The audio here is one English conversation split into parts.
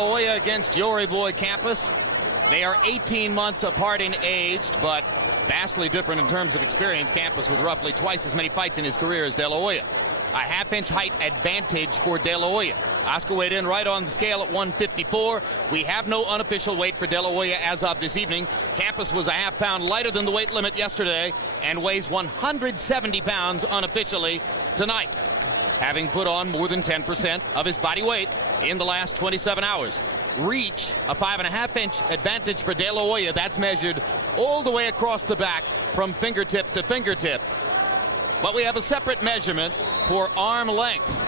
Hoya against Yori Boy Campas. They are 18 months apart in age, but vastly different in terms of experience. Campas with roughly twice as many fights in his career as De La Hoya. A half-inch height advantage for De La Hoya. Oscar weighed in right on the scale at 154. We have no unofficial weight for De La Hoya as of this evening. Campas was a half-pound lighter than the weight limit yesterday and weighs 170 pounds unofficially tonight, having put on more than 10% of his body weight in the last 27 hours. Reach, a 5.5-inch advantage for De La Hoya. That's measured all the way across the back from fingertip to fingertip. But we have a separate measurement for arm length.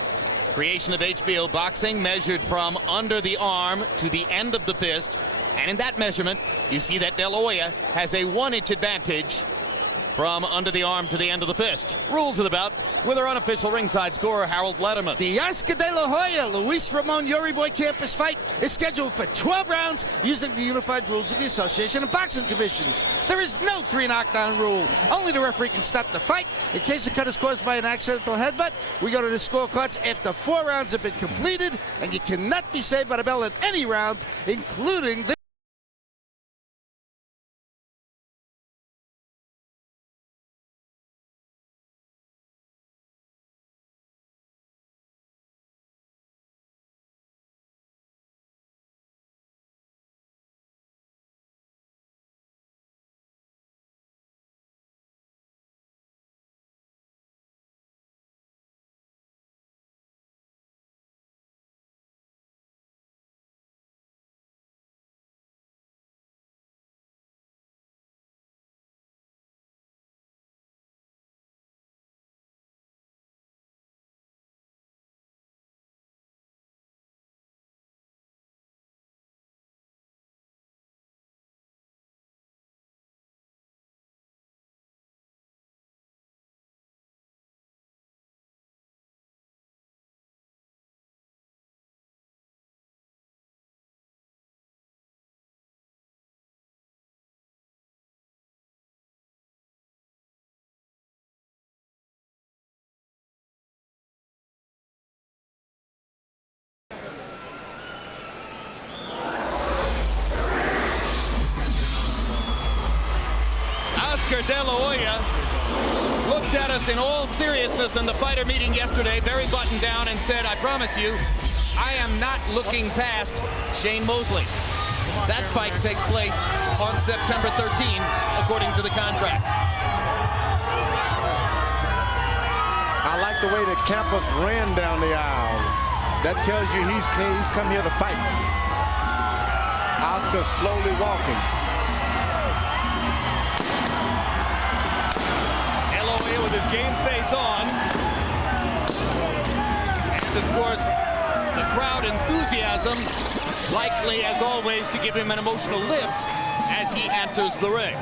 Creation of HBO Boxing measured from under the arm to the end of the fist. And in that measurement, you see that De La Hoya has a 1-inch advantage from under the arm to the end of the fist. Rules of the bout with our unofficial ringside scorer, Harold Letterman. The Oscar De La Hoya Luis Ramon Yori Boy Campas fight is scheduled for 12 rounds using the unified rules of the Association of Boxing Commissions. There is no 3 knockdown rule. Only the referee can stop the fight. In case the cut is caused by an accidental headbutt, we go to the scorecards after 4 rounds have been completed, and you cannot be saved by the bell at any round, including the Oscar De La Hoya looked at us in all seriousness in the fighter meeting yesterday, very buttoned down, and said, I promise you, I am not looking past Shane Mosley. That fight takes place on September 13, according to the contract. I like the way that Campas ran down the aisle. That tells you he's come here to fight. Oscar slowly walking. With his game face on, and of course the crowd enthusiasm likely as always to give him an emotional lift as he enters the ring.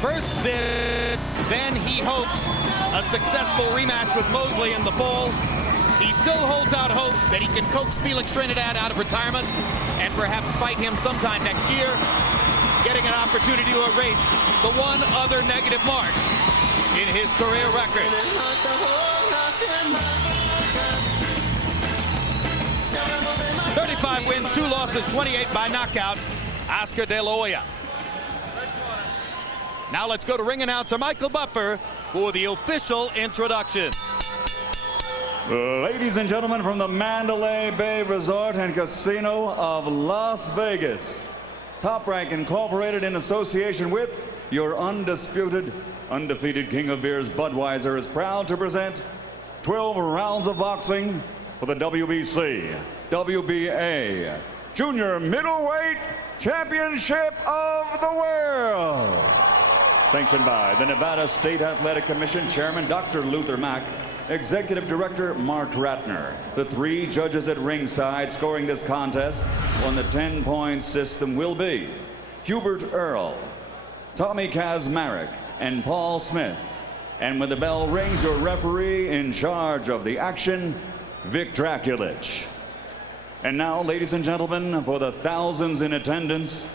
First this, then he hopes a successful rematch with Mosley in the fall. He still holds out hope that he can coax Felix Trinidad out of retirement and perhaps fight him sometime next year, getting an opportunity to erase the one other negative mark in his career record. 35 wins, 2 losses, 28 by knockout, Oscar De La Hoya. Now let's go to ring announcer Michael Buffer for the official introduction. Ladies and gentlemen, from the Mandalay Bay Resort and Casino of Las Vegas, Top Rank Incorporated, in association with your undisputed, undefeated King of Beers, Budweiser, is proud to present 12 rounds of boxing for the WBC, WBA, Junior Middleweight Championship of the World. Sanctioned by the Nevada State Athletic Commission Chairman Dr. Luther Mack, Executive Director Mark Ratner. The 3 judges at ringside scoring this contest on the 10-point system will be Hubert Earl, Tommy Kazmarek, and Paul Smith. And when the bell rings, your referee in charge of the action, Vic Draculich. And now, ladies and gentlemen, for the thousands in attendance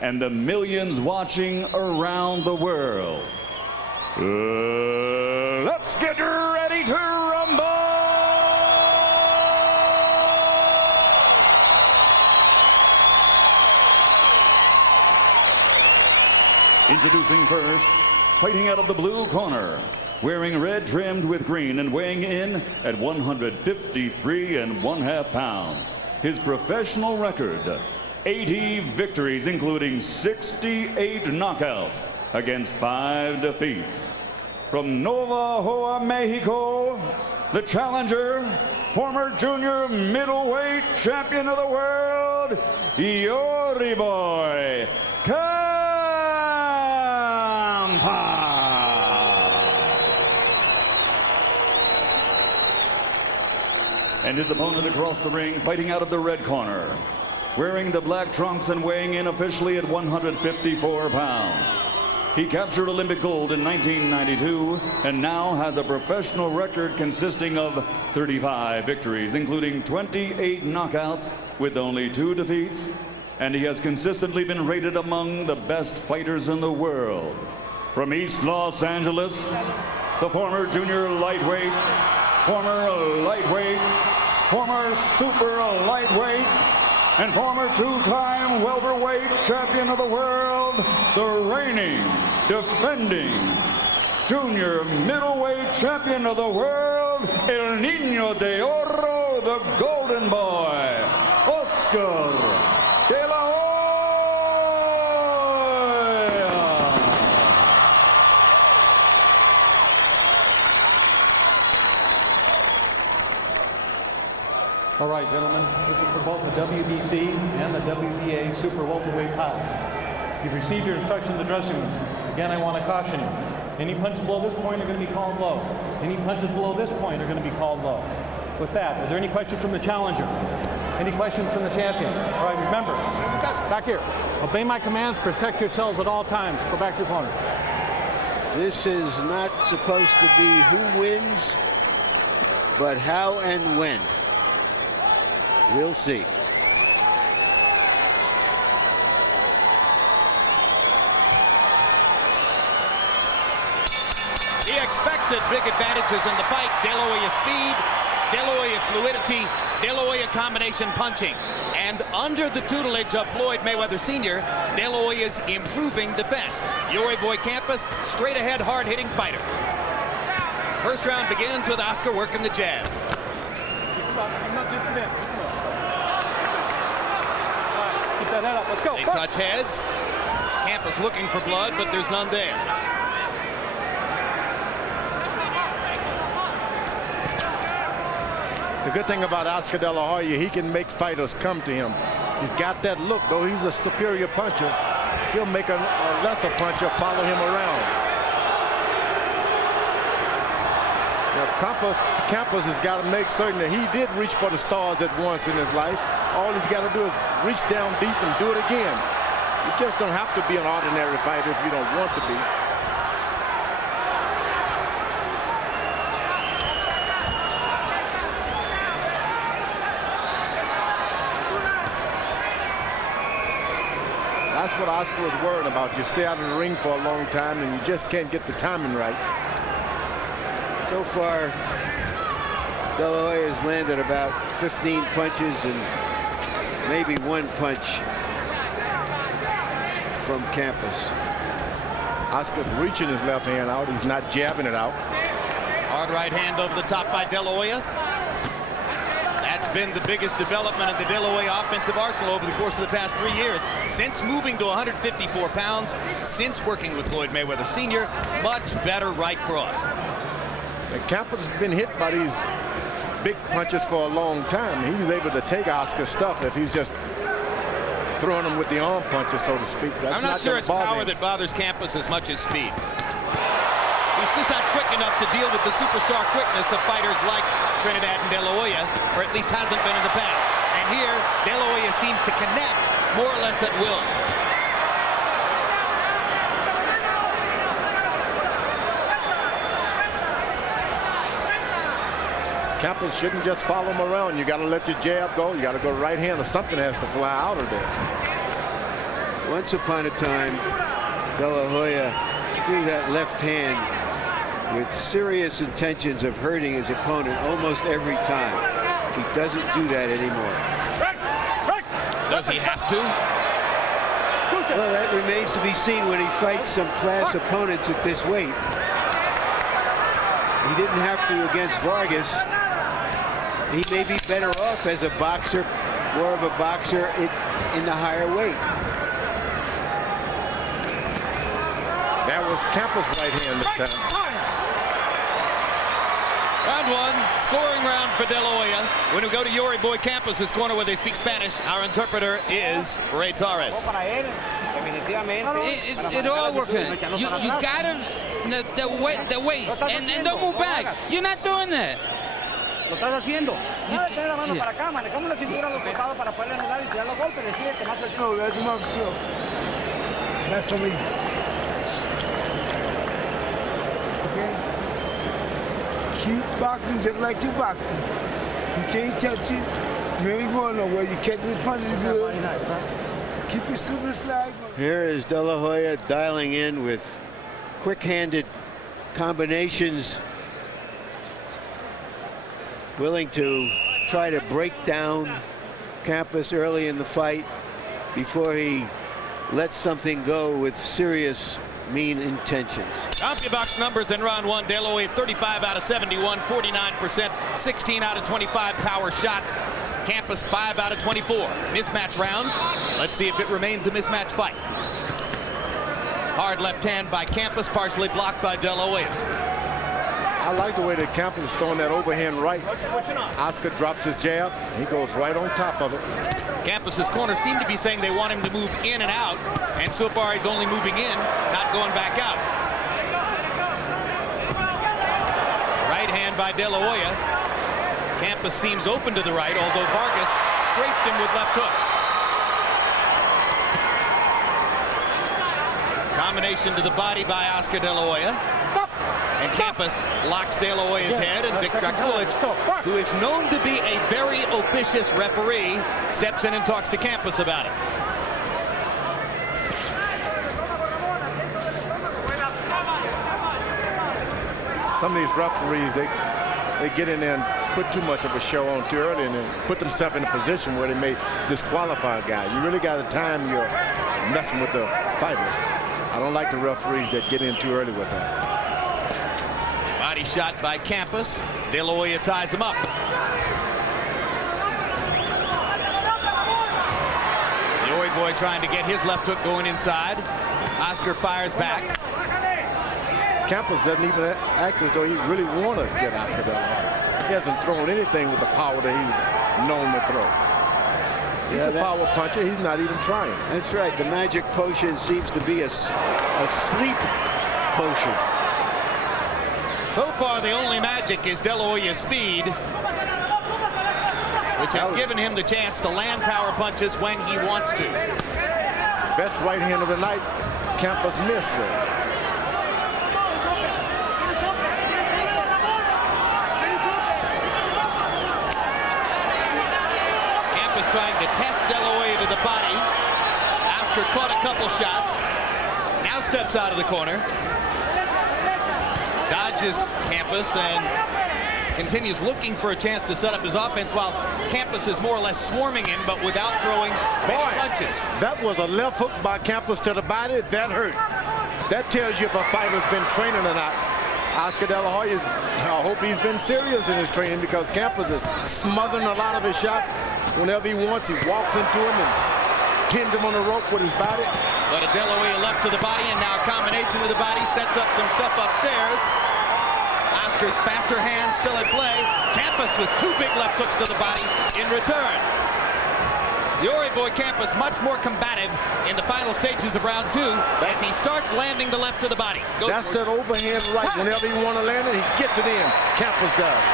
and the millions watching around the world, let's get ready to rumble! Introducing first, fighting out of the blue corner, wearing red trimmed with green and weighing in at 153½ pounds. His professional record, 80 victories, including 68 knockouts against 5 defeats. From Nova Hoya, Mexico, the challenger, former junior middleweight champion of the world, Yoriboy Campas. And his opponent across the ring, fighting out of the red corner, wearing the black trunks and weighing in officially at 154 pounds. He captured Olympic gold in 1992 and now has a professional record consisting of 35 victories, including 28 knockouts with only 2 defeats, and he has consistently been rated among the best fighters in the world. From East Los Angeles, the former junior lightweight, former lightweight, former super lightweight, and former 2-time welterweight champion of the world, the reigning, defending, junior middleweight champion of the world, El Niño de Oro, the Golden Boy, Oscar de la Hoya. All right, gentlemen, this is for both the WBC and the WBA Super Welterweight titles. You've received your instruction in the dressing room. Again, I want to caution you. Any punches below this point are going to be called low. Any punches below this point are going to be called low. With that, are there any questions from the challenger? Any questions from the champion? All right, remember, back here. Obey my commands, protect yourselves at all times. Go back to your corner. This is not supposed to be who wins, but how and when. We'll see. He expected big advantages in the fight. De La Hoya speed, De La Hoya fluidity, De La Hoya combination punching. And under the tutelage of Floyd Mayweather Sr., De La Hoya's improving defense. Yoriboy Campas, straight ahead, hard-hitting fighter. First round begins with Oscar working the jab. Keep that head up. Let's go. They touch heads. Campas looking for blood, but there's none there. The good thing about Oscar de la Hoya, he can make fighters come to him. He's got that look, though he's a superior puncher. He'll make a lesser puncher follow him around. Now, Campas has got to make certain that he did reach for the stars at once in his life. All he's got to do is reach down deep and do it again. You just don't have to be an ordinary fighter if you don't want to be. That's what Oscar was worried about. You stay out of the ring for a long time and you just can't get the timing right. So far, De La Hoya has landed about 15 punches and maybe 1 punch from Campas. Oscar's reaching his left hand out. He's not jabbing it out. Hard right hand over the top by De La Hoya. That's been the biggest development in the De La Hoya offensive arsenal over the course of the past 3 years. Since moving to 154 pounds, since working with Floyd Mayweather Sr., much better right cross. And Campas has been hit by these big punches for a long time. He's able to take Oscar's stuff if he's just throwing him with the arm punches, so to speak. That's I'm not sure it's power that bothers Campas as much as speed. He's just not quick enough to deal with the superstar quickness of fighters like Trinidad and De La Hoya, or at least hasn't been in the past. And here, De La Hoya seems to connect more or less at will. Campas shouldn't just follow him around. You got to let your jab go. You got to go right hand, or something has to fly out of there. Once upon a time, De La Hoya threw that left hand with serious intentions of hurting his opponent almost every time. He doesn't do that anymore. Does he have to? Well, that remains to be seen when he fights some class opponents at this weight. He didn't have to against Vargas. He may be better off as a boxer, more of a boxer in the higher weight. That was Campas' right hand this time. Round one, scoring round for De La Hoya. When we go to Yori Boy Campas' corner where they speak Spanish, our interpreter is Ray Torres. It all works. You got him the waist and don't move back. You're not doing that. Lo estás haciendo. Trae la mano para acá, manejamos la cintura a los costados para poderle anular y tirar los golpes. Decídete más el No, that's my feel. That's me. Okay? Keep boxing just like you boxing. You can't touch it. You ain't going nowhere. You catch these punches good. Keep your slip and slide going. Here is De La Hoya dialing in with quick-handed combinations, willing to try to break down Campas early in the fight before he lets something go with serious, mean intentions. CompuBox numbers in round one. De La Hoya 35 out of 71, 49%, 16 out of 25 power shots. Campas 5 out of 24. Mismatch round. Let's see if it remains a mismatch fight. Hard left hand by Campas, partially blocked by De La Hoya. I like the way that Campas is throwing that overhand right. Oscar drops his jab. He goes right on top of it. Campas' corner seem to be saying they want him to move in and out, and so far he's only moving in, not going back out. Right hand by De La Hoya. Campas seems open to the right, although Vargas strafed him with left hooks. Combination to the body by Oscar De La Hoya. And Campas locks De La Hoya's head, and Vic Drakulic, who is known to be a very officious referee, steps in and talks to Campas about it. Some of these referees, they get in there and put too much of a show on too early and then put themselves in a position where they may disqualify a guy. You really got to time you're messing with the fighters. I don't like the referees that get in too early with that. Body shot by Campas. De La Hoya ties him up. Yori Boy trying to get his left hook going inside. Oscar fires back. Campas doesn't even act as though he really want to get Oscar De La Hoya. He hasn't thrown anything with the power that he's known to throw. He's a power puncher. He's not even trying. That's right. The magic potion seems to be a sleep potion. So far, the only magic is De La Hoya's speed, which has given him the chance to land power punches when he wants to. Best right hand of the night, Campas missed with. Campas trying to test De La Hoya to the body. Oscar caught a couple shots. Now steps out of the corner. Dodges Campas and continues looking for a chance to set up his offense while Campas is more or less swarming him, but without throwing punches. That was a left hook by Campas to the body. That hurt. That tells you if a fighter's been training or not. Oscar De La Hoya, I hope he's been serious in his training because Campas is smothering a lot of his shots. Whenever he wants, he walks into him and pins him on the rope with his body. But a De La Hoya left to the body, and now a combination of the body sets up some stuff upstairs. Oscar's faster hands still at play. Campas with two big left hooks to the body in return. Yori Boy Campas much more combative in the final stages of round two as he starts landing the left to the body. That's that overhand right. Whenever he want to land it, he gets it in. Campas does.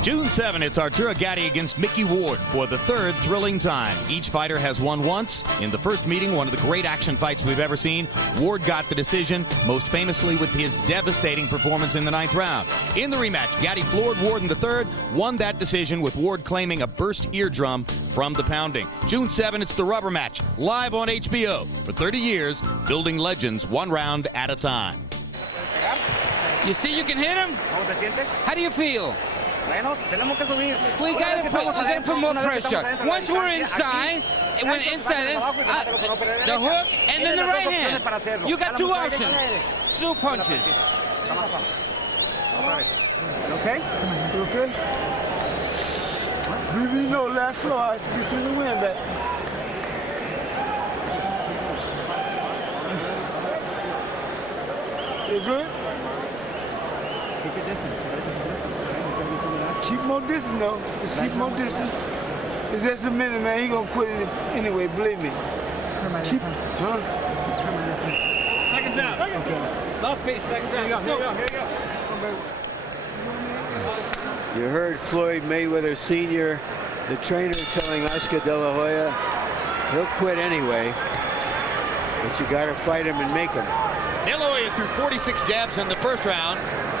June 7, it's Arturo Gatti against Mickey Ward for the third thrilling time. Each fighter has won once. In the first meeting, one of the great action fights we've ever seen, Ward got the decision, most famously with his devastating performance in the 9th round. In the rematch, Gatti floored Ward in the third, won that decision with Ward claiming a burst eardrum from the pounding. June 7, it's the rubber match, live on HBO. For 30 years, building legends one round at a time. You see you can hit him? How do you feel? We gotta put more pressure. Once we're inside, the hook and then the right hand. You got two options, two punches. Okay? You okay? Maybe no last floor. I should get some of the wind back. You good? Keep your distance. Keep more distance, though. Just keep more distance. It's just a minute, man. He gonna quit it anyway, believe me. Keep, huh? Seconds out. Okay. Mouthpiece, seconds out. Here you go. You heard Floyd Mayweather Sr., the trainer, telling Oscar De La Hoya, he'll quit anyway, but you got to fight him and make him. De La Hoya threw 46 jabs in the first round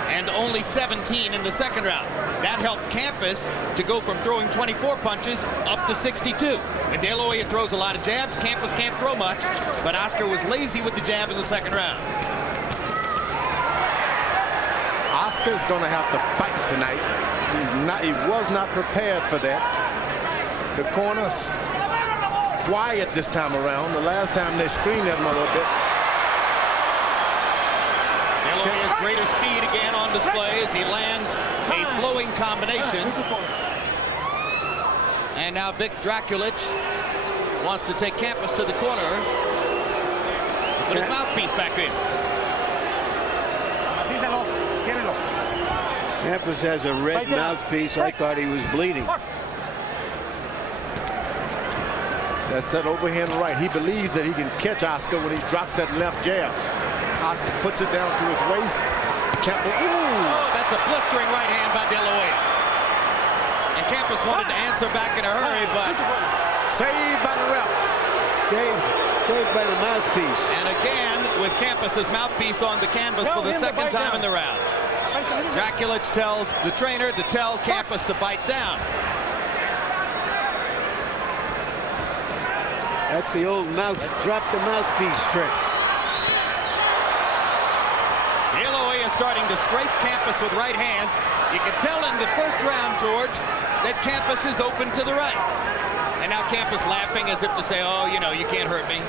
and only 17 in the second round. That helped Campas to go from throwing 24 punches up to 62. When De La Hoya throws a lot of jabs, Campas can't throw much, but Oscar was lazy with the jab in the second round. Oscar's going to have to fight tonight. He was not prepared for that. The corner's quiet this time around. The last time they screamed at him a little bit. De La Hoya's greater speed again on display as he lands a flowing combination. And now Vic Draculic wants to take Campas to the corner to put his mouthpiece back in. Campas has a red mouthpiece. I thought he was bleeding. That's that overhand right. He believes that he can catch Oscar when he drops that left jab. Oscar puts it down to his waist. Campas, oh, that's a blistering right hand by De La Hoya. And Campas wanted to answer back in a hurry, but saved by the ref. Saved by the mouthpiece. And again, with Campas's mouthpiece on the canvas for the second time in the round. Draculic tells the trainer to tell Campas to bite down. That's the old drop the mouthpiece trick. De La Hoya starting to strafe Campas with right hands. You can tell in the first round, George, that Campas is open to the right. And now Campas laughing as if to say, oh, you know, you can't hurt me.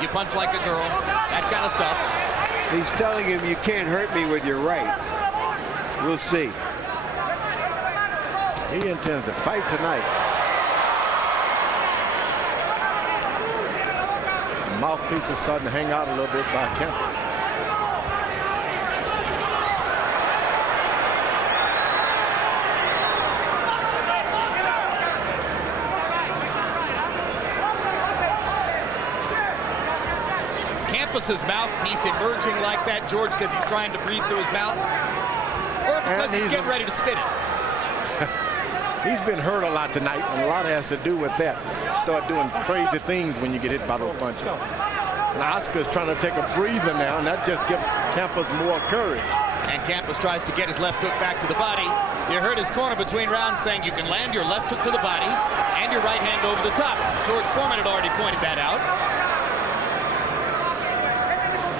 You punch like a girl, that kind of stuff. He's telling him you can't hurt me with your right. We'll see. He intends to fight tonight. The mouthpiece is starting to hang out a little bit by Campas. Is Campas's mouthpiece emerging like that, George, because he's trying to breathe through his mouth? Or because he's getting ready to spit it? He's been hurt a lot tonight, and a lot has to do with that. Start doing crazy things when you get hit by those punches. And Oscar's trying to take a breather now, and that just gives Campas more courage. And Campas tries to get his left hook back to the body. You heard his corner between rounds saying you can land your left hook to the body and your right hand over the top. George Foreman had already pointed that out.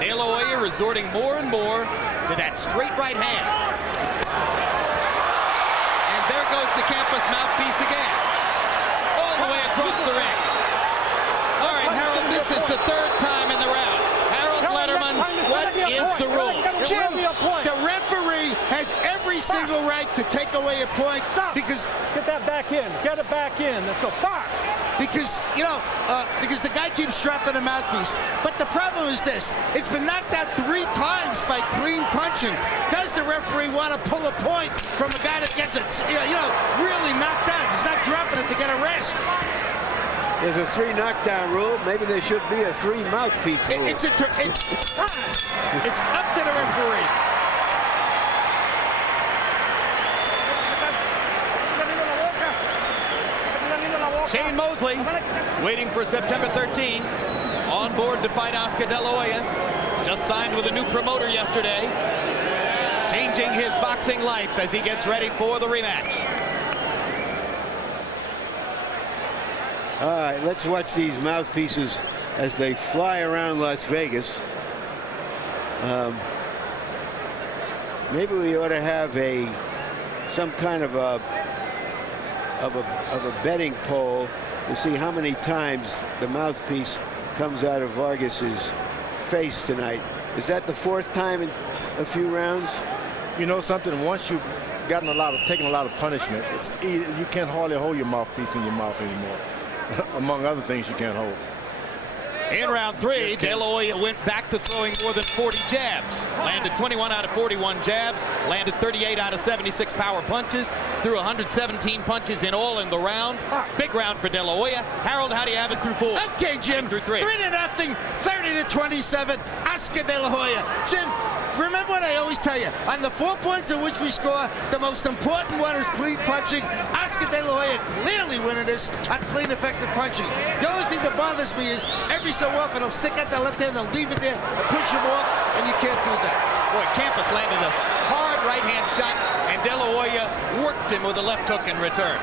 De La Hoya resorting more and more to that straight right hand. And there goes the Campas mouthpiece again. All the way across the ring. All right, Harold, this is the third time in the round. Harold Letterman, what is the rule? Jim, the referee has every single right to take away a point because Get that back in. Get it back in. Let's go. Box. because the guy keeps dropping the mouthpiece. But the problem is this: it's been knocked out 3 times by clean punching. Does the referee want to pull a point from a guy that gets it, really knocked out? He's not dropping it to get a rest. There's a 3 knockdown rule. Maybe there should be a 3 mouthpiece rule. It's up to the referee. Shane Mosley waiting for September 13, on board to fight Oscar De La Hoya. Just signed with a new promoter yesterday, changing his boxing life as he gets ready for the rematch. All right, let's watch these mouthpieces as they fly around Las Vegas. Maybe we ought to have a some kind of a betting poll to see how many times the mouthpiece comes out of Vargas's face tonight. Is that the 4th time in a few rounds? You know something? Once you've taken a lot of punishment, it's easy. You can't hardly hold your mouthpiece in your mouth anymore. Among other things, you can't hold. In round 3, De La Hoya went back to throwing more than 40 jabs. Landed 21 out of 41 jabs, landed 38 out of 76 power punches, threw 117 punches in all in the round. Big round for De La Hoya. Harold, how do you have it through 4? Okay, Jim. Through 3. 3-0, 30-27. Oscar De La Hoya. Jim, remember what I always tell you. On the 4 points in which we score, the most important one is clean punching. Oscar De La Hoya clearly winning this on clean, effective punching. The only thing that bothers me is every so often he'll stick out the left hand, he'll leave it there, and push him off, and you can't do that. Boy, Campas landed a hard right-hand shot, and De La Hoya worked him with a left hook in return.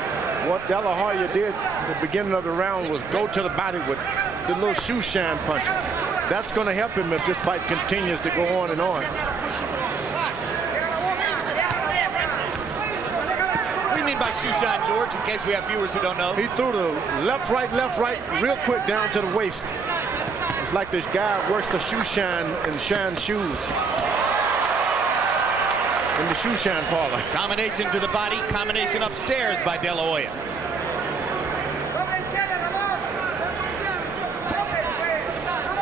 What De La Hoya did at the beginning of the round was go to the body with the little shoe shine punches. That's going to help him if this fight continues to go on and on. What do you mean by shoe shine, George, in case we have viewers who don't know? He threw the left, right, real quick down to the waist. It's like this guy works the shoe shine and shine shoes in the shoe shine parlor. Combination to the body, combination upstairs by De La Hoya.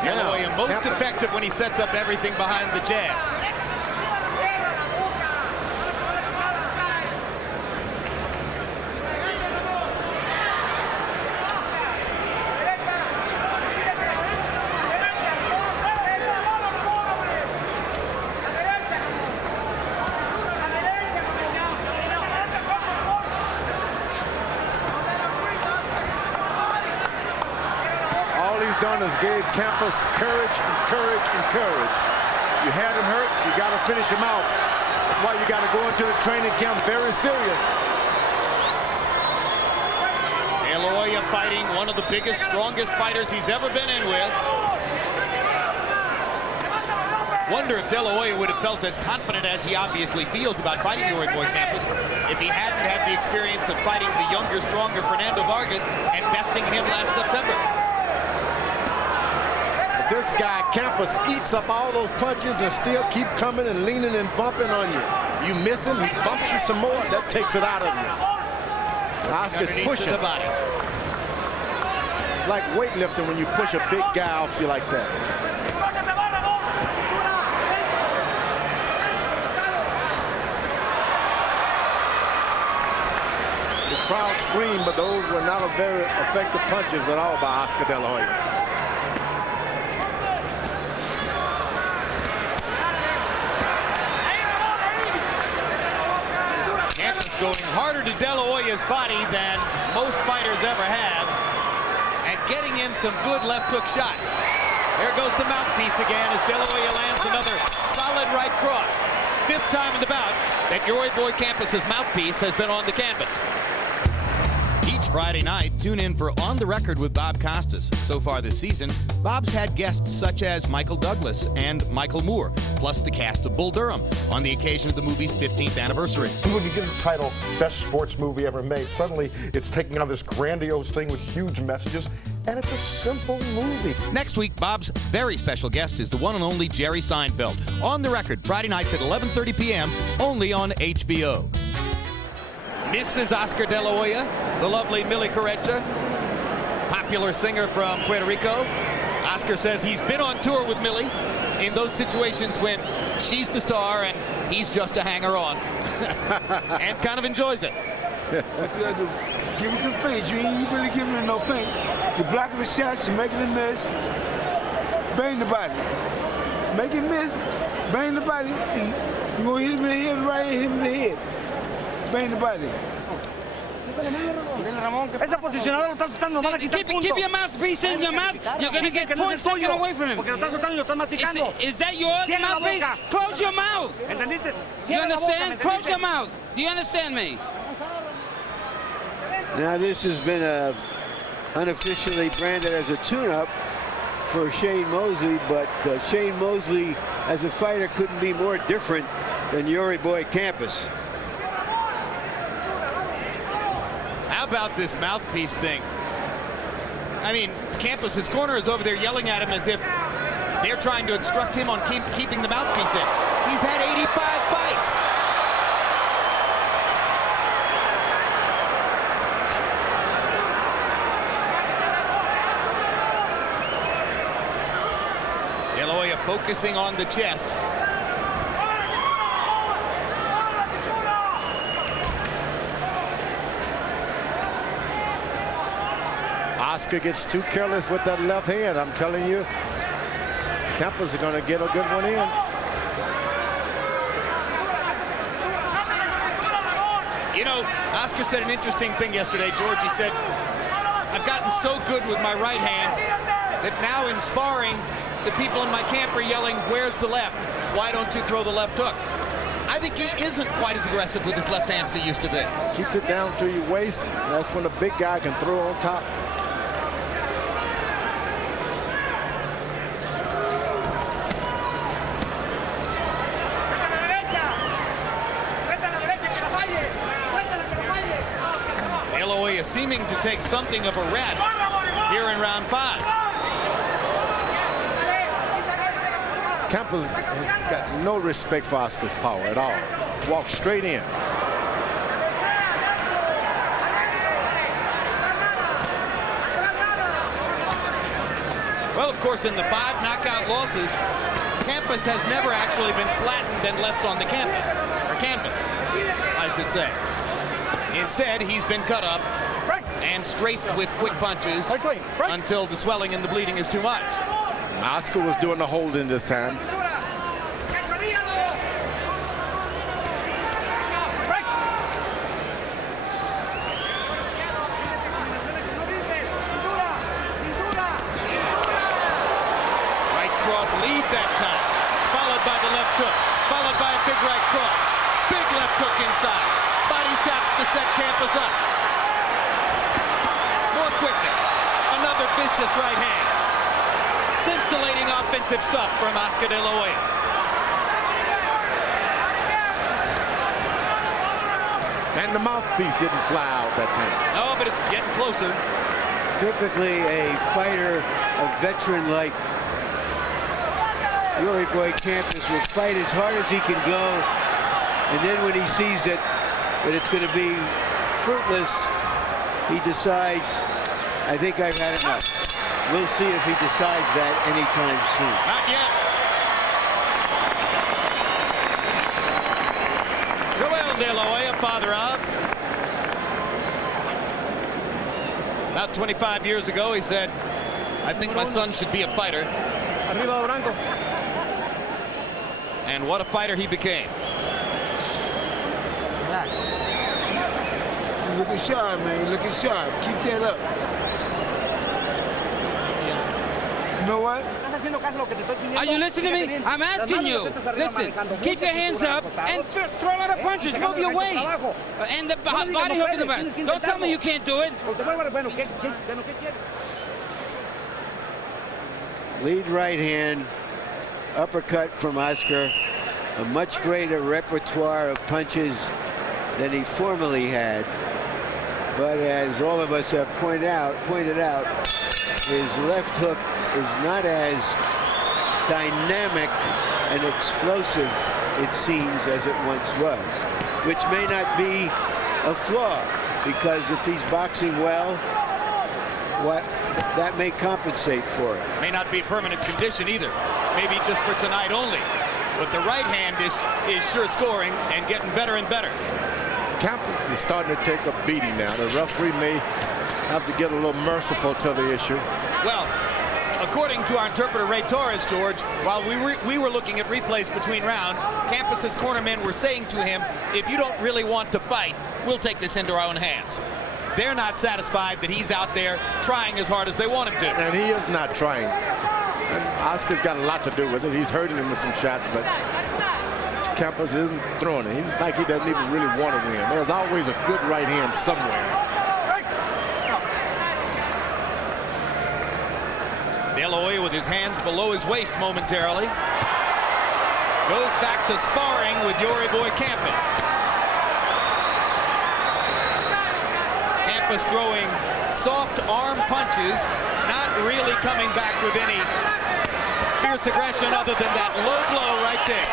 De La Hoya most effective when he sets up everything behind the jab. Done is gave Campas courage and courage and courage. You had him hurt, you got to finish him out. That's why you got to go into the training camp very serious. De La Hoya fighting one of the biggest, strongest fighters he's ever been in with. Wonder if De La Hoya would have felt as confident as he obviously feels about fighting Yuri Boy Campas if he hadn't had the experience of fighting the younger, stronger Fernando Vargas and besting him last September. This guy, Campas, eats up all those punches and still keep coming and leaning and bumping on you. You miss him, he bumps you some more, that takes it out of you. Oscar's pushing. The body. Like weightlifting when you push a big guy off you like that. The crowd screamed, but those were not very effective punches at all by Oscar De La Hoya. Going harder to De La Hoya's body than most fighters ever have, and getting in some good left hook shots. There goes the mouthpiece again as De La Hoya lands another solid right cross. 5th time in the bout that Yuri Boy Campas' mouthpiece has been on the canvas. Each Friday night, tune in for On the Record with Bob Costas. So far this season, Bob's had guests such as Michael Douglas and Michael Moore, plus the cast of Bull Durham, on the occasion of the movie's 15th anniversary. When you get the title, Best Sports Movie Ever Made, suddenly it's taking on this grandiose thing with huge messages, and it's a simple movie. Next week, Bob's very special guest is the one and only Jerry Seinfeld. On the Record, Friday nights at 11:30 p.m., only on HBO. Mrs. Oscar De La Hoya, the lovely Millie Correcha, popular singer from Puerto Rico. Oscar says he's been on tour with Millie in those situations when she's the star and he's just a hanger-on, and kind of enjoys it. What you gotta do? Give him some face. You ain't really giving him no feint. You're blocking the shots, you're making him miss. Bang the body. Make him miss, bang the body, and you're gonna hit him in the head, right, hit him in the head. Bang the body. Ese posicionador lo está soltando, van a quitar punto. Keep your mouthpiece in your mouth. You're going to get points taken away from him. Porque lo está soltando y lo estás masticando. Is that yours, mouthpiece? Close your mouth. ¿Entendiste? You understand? Close your mouth. Do you understand me? Now this has been unofficially branded as a tune-up for Shane Mosley, but Shane Mosley as a fighter couldn't be more different than Yuri Boy Campas. How about this mouthpiece thing? I mean, Campas, his corner, is over there yelling at him as if they're trying to instruct him on keeping the mouthpiece in. He's had 85 fights. De La Hoya focusing on the chest. Oscar gets too careless with that left hand. I'm telling you, Campas is going to get a good one in. You know, Oscar said an interesting thing yesterday, George. He said, I've gotten so good with my right hand that now in sparring, the people in my camp are yelling, where's the left? Why don't you throw the left hook? I think he isn't quite as aggressive with his left hand as he used to be. Keeps it down to your waist. That's when a big guy can throw on top. De La Hoya seeming to take something of a rest here in round 5. Campas has got no respect for Oscar's power at all. Walks straight in. Well, of course, in the 5 knockout losses, Campas has never actually been flattened and left on the canvas, or canvas, I should say. Instead, he's been cut up and strafed with quick punches until the swelling and the bleeding is too much. Oscar was doing the holding this time. Right cross lead that time, followed by the left hook, followed by a big right cross. Big left hook inside. Body shots to set Campas up. More quickness. Another vicious right hand. Scintillating offensive stuff from Oscar De La Hoya. And the mouthpiece didn't fly out that time. No, but it's getting closer. Typically a fighter, a veteran like Yuri Boy Campas will fight as hard as he can go. And then when he sees that it's going to be fruitless, he decides, I think I've had enough. We'll see if he decides that anytime soon. Not yet. Joel De La Hoya, father of. About 25 years ago, he said, I think my son should be a fighter. And what a fighter he became. Looking sharp, man. Looking sharp. Keep that up. You know what? Are you listening to me? I'm asking you. Listen, keep your hands up and throw a lot of punches. Move your waist. And the body hook in the back. Don't tell me you can't do it. Lead right hand, uppercut from Oscar. A much greater repertoire of punches than he formerly had. But as all of us have pointed out, his left hook is not as dynamic and explosive, it seems, as it once was, which may not be a flaw, because if he's boxing well, that may compensate for it. May not be a permanent condition either. Maybe just for tonight only. But the right hand is sure scoring and getting better and better. Campas is starting to take a beating now. The referee may have to get a little merciful to the issue. Well, according to our interpreter, Ray Torres, George, while we were looking at replays between rounds, Campas's cornermen were saying to him, if you don't really want to fight, we'll take this into our own hands. They're not satisfied that he's out there trying as hard as they want him to. And he is not trying. And Oscar's got a lot to do with it. He's hurting him with some shots, but Campas isn't throwing it. He's like he doesn't even really want to win. There's always a good right hand somewhere. De La Hoya with his hands below his waist momentarily. Goes back to sparring with Yuri Boy Campas. Campas throwing soft arm punches, not really coming back with any fierce aggression other than that low blow right there.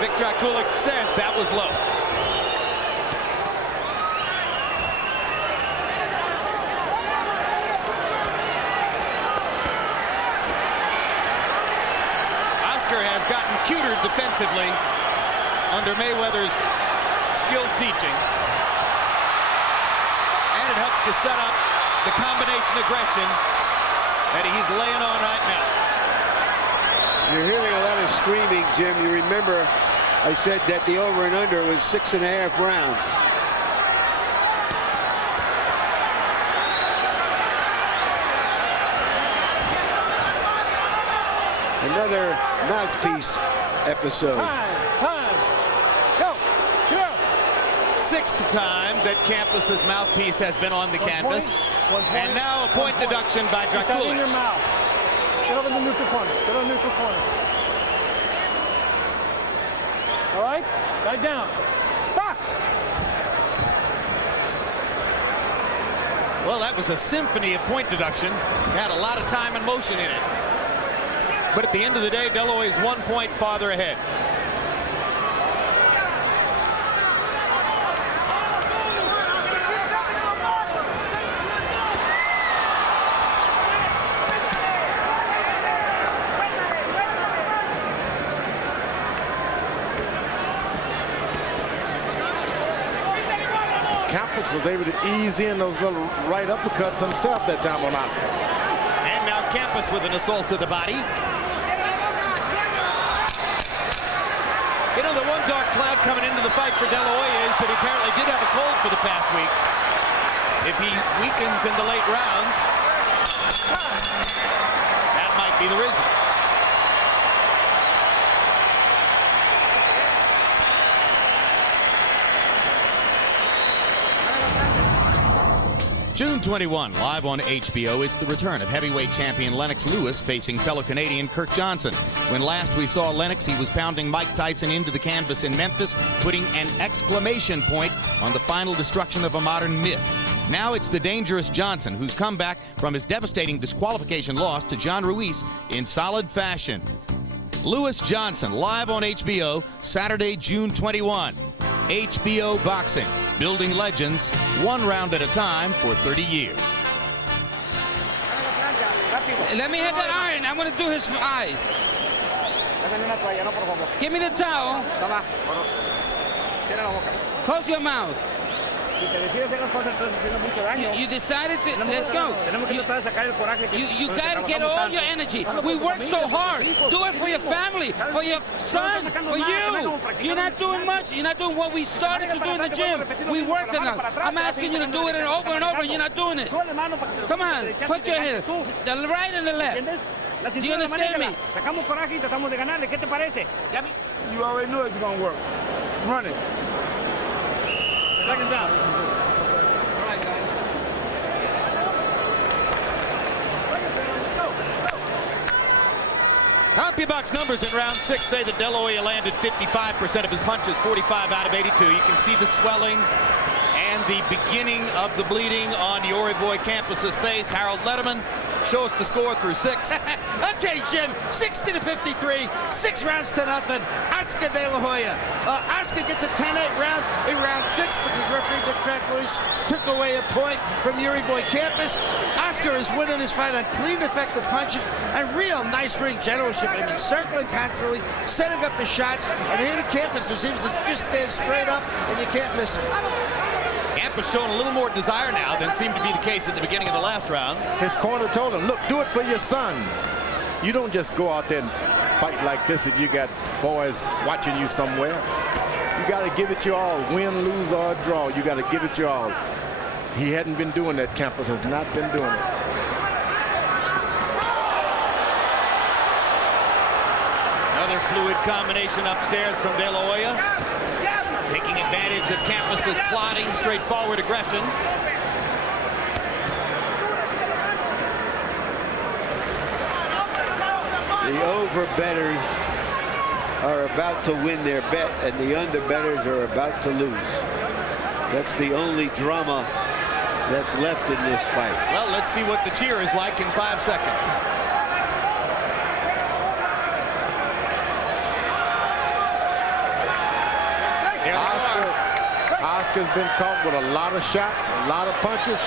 Vic Draculic says that was low. Oscar has gotten cuter defensively under Mayweather's skilled teaching. And it helps to set up the combination aggression that he's laying on right now. You're hearing a lot of screaming, Jim. You remember I said that the over and under was 6.5 rounds. Another mouthpiece episode. Time. Go. Clear. Sixth time that Campas's mouthpiece has been on the canvas. And now a point deduction by Put that in your Draculic. mouth. Get over in the neutral corner. Get over in the neutral corner. All right? Back down. Box. Well, that was a symphony of point deduction. Had a lot of time and motion in it. But at the end of the day, De La Hoya is 1 point farther ahead. Campas was able to ease in those little right uppercuts himself that time on Oscar. And now Campas with an assault to the body. You know, the one dark cloud coming into the fight for De La Hoya is that he apparently did have a cold for the past week. If he weakens in the late rounds, that might be the reason. June 21, live on HBO, it's the return of heavyweight champion Lennox Lewis facing fellow Canadian Kirk Johnson. When last we saw Lennox, he was pounding Mike Tyson into the canvas in Memphis, putting an exclamation point on the final destruction of a modern myth. Now it's the dangerous Johnson, who's come back from his devastating disqualification loss to John Ruiz in solid fashion. Lewis Johnson, live on HBO, Saturday, June 21. HBO Boxing, building legends, one round at a time for 30 years. Let me hit that iron. I want to do his eyes. Give me the towel. Close your mouth. You decided to, let's go. You got to get all your energy. We work so hard. Do it for your family, for your son, for you. You're not doing much. You're not doing what we started to do in the gym. We worked enough. I'm asking you to do it over and over, and you're not doing it. Come on, put your hand, the right and the left. Do you understand me? You already knew it's going to work. Run it. Seconds out. All right, guys. CompuBox numbers in round 6 say that De La Hoya landed 55% of his punches, 45 out of 82. You can see the swelling and the beginning of the bleeding on Yori Boy Campas's face. Harold Letterman show us the score through 6. Okay, Jim, 60-53, 6 rounds to nothing. Oscar De La Hoya. Oscar gets a 10-8 round in round 6 because referee Vic Draculic took away a point from Yuri Boy Campas. Oscar is winning his fight on clean, effective punching and real nice ring generalship. I mean, circling constantly, setting up the shots, and here to Campas, who seems to just stand straight up, and you can't miss him. Campas showing a little more desire now than seemed to be the case at the beginning of the last round. His corner told him, look, do it for your sons. You don't just go out there and fight like this if you got boys watching you somewhere. You got to give it your all, win, lose, or draw. You got to give it your all. He hadn't been doing that. Campas has not been doing it. Another fluid combination upstairs from De La Hoya, taking advantage of Campas's plodding, straightforward aggression. The over-bettors are about to win their bet, and the under-bettors are about to lose. That's the only drama that's left in this fight. Well, let's see what the cheer is like in 5 seconds. Oscar's been caught with a lot of shots, a lot of punches.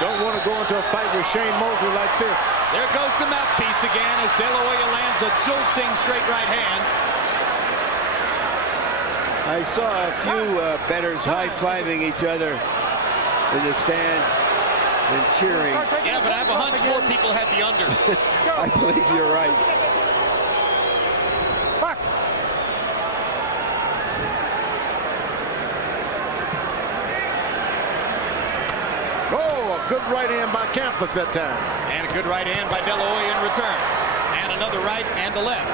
Don't want to go into a fight with Shane Mosley like this. There goes the mouthpiece again as De La Hoya lands a jolting straight right hand. I saw a few bettors high-fiving each other in the stands and cheering. Yeah, but I have a hunch more people had the under. I believe you're right. Oh, a good right hand by Campas that time. And a good right hand by De La Hoya in return. And another right and a left.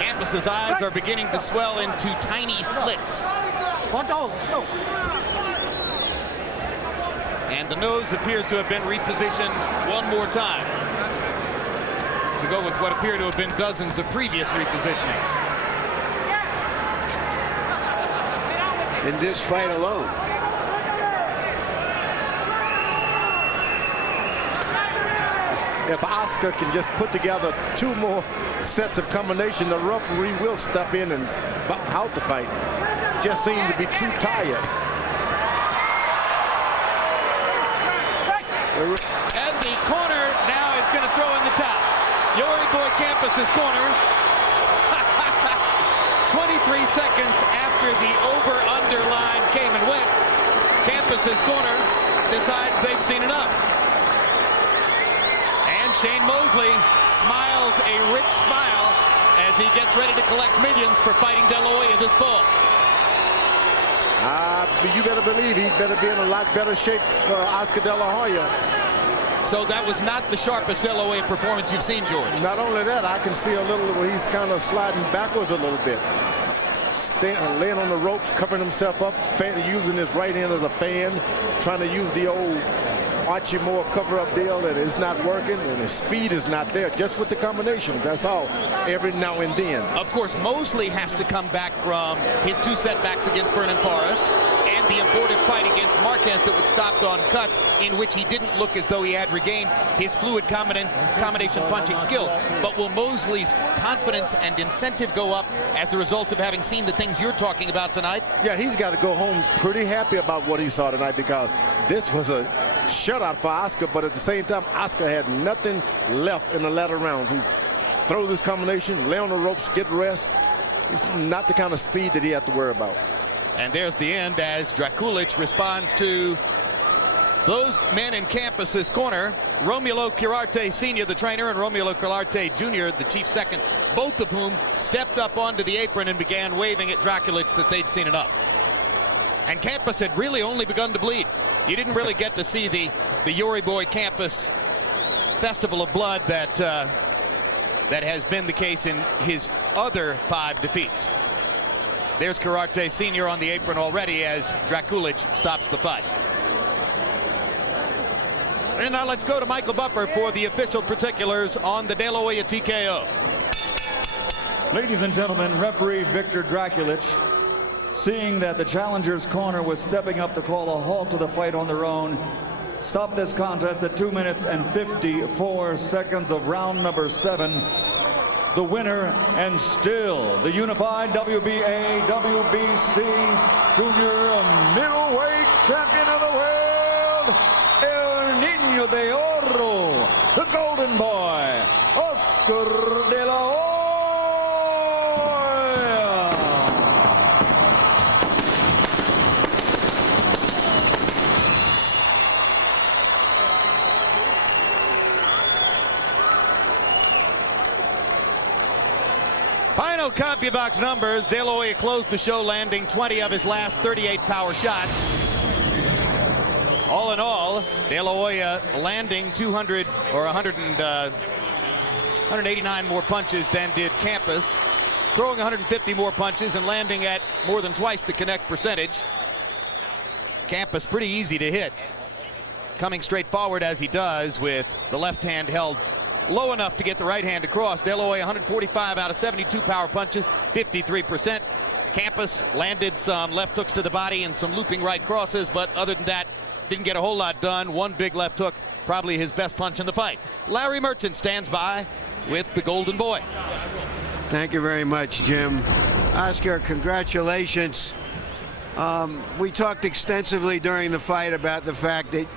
Campas's eyes are beginning to swell into tiny slits. And the nose appears to have been repositioned one more time to go with what appear to have been dozens of previous repositionings. In this fight alone. If Oscar can just put together 2 more sets of combination, the referee will step in and out the fight. Just seems to be too tired. And the corner now is going to throw in the towel. Yori Boy Campas's corner. 23 seconds after the over-under line came and went, Campas's corner decides they've seen enough. And Shane Mosley smiles a rich smile as he gets ready to collect millions for fighting De La Hoya this fall. You better believe he better be in a lot better shape for Oscar De La Hoya. So that was not the sharpest De La Hoya performance you've seen, George. Not only that, I can see a little where he's kind of sliding backwards a little bit. Laying on the ropes, covering himself up, using his right hand as a fan, trying to use the old Archie Moore cover-up deal, and it's not working, and his speed is not there, just with the combination. That's all, every now and then. Of course, Mosley has to come back from his 2 setbacks against Vernon Forrest and the abortive fight against Marquez that was stopped on cuts, in which he didn't look as though he had regained his fluid combination punching skills. But will Mosley's confidence and incentive go up as the result of having seen the things you're talking about tonight? Yeah, he's got to go home pretty happy about what he saw tonight, because this was a shutout for Oscar, but at the same time, Oscar had nothing left in the latter rounds. He throws his combination, lay on the ropes, get rest. He's not the kind of speed that he had to worry about. And there's the end as Drakulic responds to those men in Campas's corner. Romulo Quirarte Sr., the trainer, and Romulo Quirarte Jr., the chief second, both of whom stepped up onto the apron and began waving at Drakulic that they'd seen enough. And Campas had really only begun to bleed. You didn't really get to see the Yori Boy Campas festival of blood that has been the case in his other 5 defeats. There's Quirarte Sr. on the apron already as Drakulic stops the fight. And now let's go to Michael Buffer for the official particulars on the De La Hoya TKO. Ladies and gentlemen, referee Victor Drakulic, seeing that the challenger's corner was stepping up to call a halt to the fight on their own, stopped this contest at 2 minutes and 54 seconds of round number 7. The winner, and still the unified WBA, WBC junior middleweight champion of the world, El Niño de Oro, the golden boy, Oscar De La Hoya. Final CompuBox numbers. De La Hoya closed the show, landing 20 of his last 38 power shots. All in all, De La Hoya landing 189 more punches than did Campas, throwing 150 more punches and landing at more than twice the connect percentage. Campas pretty easy to hit, coming straight forward as he does with the left hand held low enough to get the right hand across. De La Hoya 145 out of 72 power punches, 53%. Campas landed some left hooks to the body and some looping right crosses, but other than that, didn't get a whole lot done. One big left hook, probably his best punch in the fight. Larry Merchant stands by with the Golden Boy. Thank you very much, Jim. Oscar, congratulations. We talked extensively during the fight about the fact that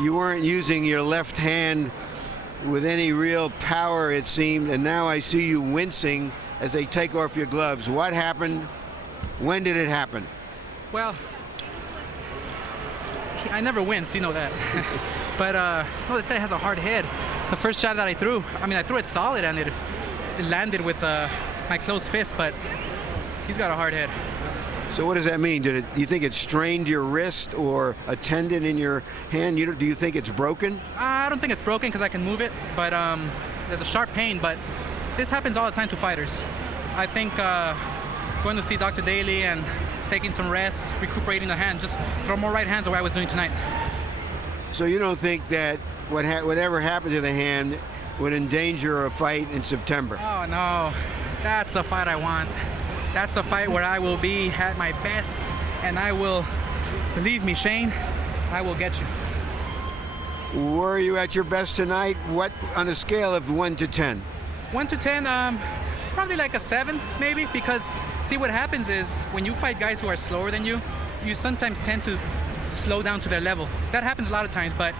you weren't using your left hand with any real power, it seemed, and now I see you wincing as they take off your gloves. What happened? When did it happen? Well, I never wince, you know that. But no, this guy has a hard head. The first shot that I threw it solid and it landed with my closed fist, but he's got a hard head. So what does that mean? Do you think it strained your wrist or a tendon in your hand? Do you think it's broken? I don't think it's broken because I can move it, but there's a sharp pain, but this happens all the time to fighters. I think going to see Dr. Daly and taking some rest, recuperating the hand, just throw more right hands the way I was doing tonight. So you don't think that whatever happened to the hand would endanger a fight in September? Oh no, that's a fight I want. That's a fight where I will be at my best, and I will, believe me, Shane, I will get you. Were you at your best tonight? What, on a scale of 1 to 10? 1 to 10, probably like a 7, maybe, because see what happens is when you fight guys who are slower than you, you sometimes tend to slow down to their level. That happens a lot of times, but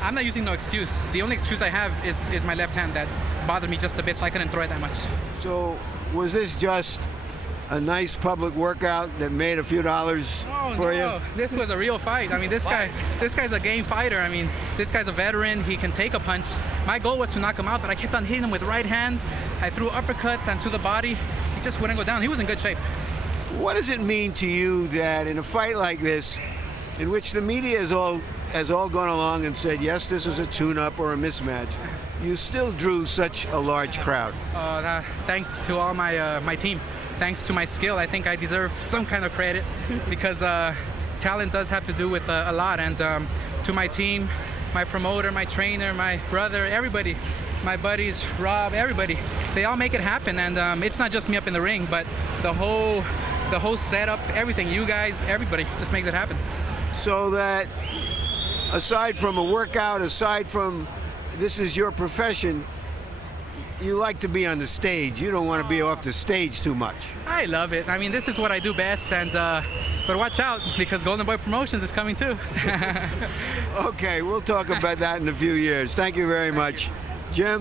I'm not using no excuse. The only excuse I have is my left hand that bothered me just a bit, so I couldn't throw it that much. So was this just a nice public workout that made a few dollars for you? This was a real fight. I mean, this guy's a game fighter. I mean, this guy's a veteran. He can take a punch. My goal was to knock him out, but I kept on hitting him with right hands. I threw uppercuts and to the body. He just wouldn't go down. He was in good shape. What does it mean to you that in a fight like this, in which the media has all gone along and said, yes, this is a tune-up or a mismatch, you still drew such a large crowd? Thanks to all my team. Thanks to my skill, I think I deserve some kind of credit because talent does have to do with a lot. And to my team, my promoter, my trainer, my brother, everybody, my buddies, Rob, everybody, they all make it happen. And it's not just me up in the ring, but the whole setup, everything, you guys, everybody just makes it happen. So that aside from a workout, aside from this is your profession, you like to be on the stage. You don't want to be off the stage too much. I love it. I mean, this is what I do best, and but watch out because Golden Boy Promotions is coming too. Okay, we'll talk about that in a few years. Thank you very much, Jim.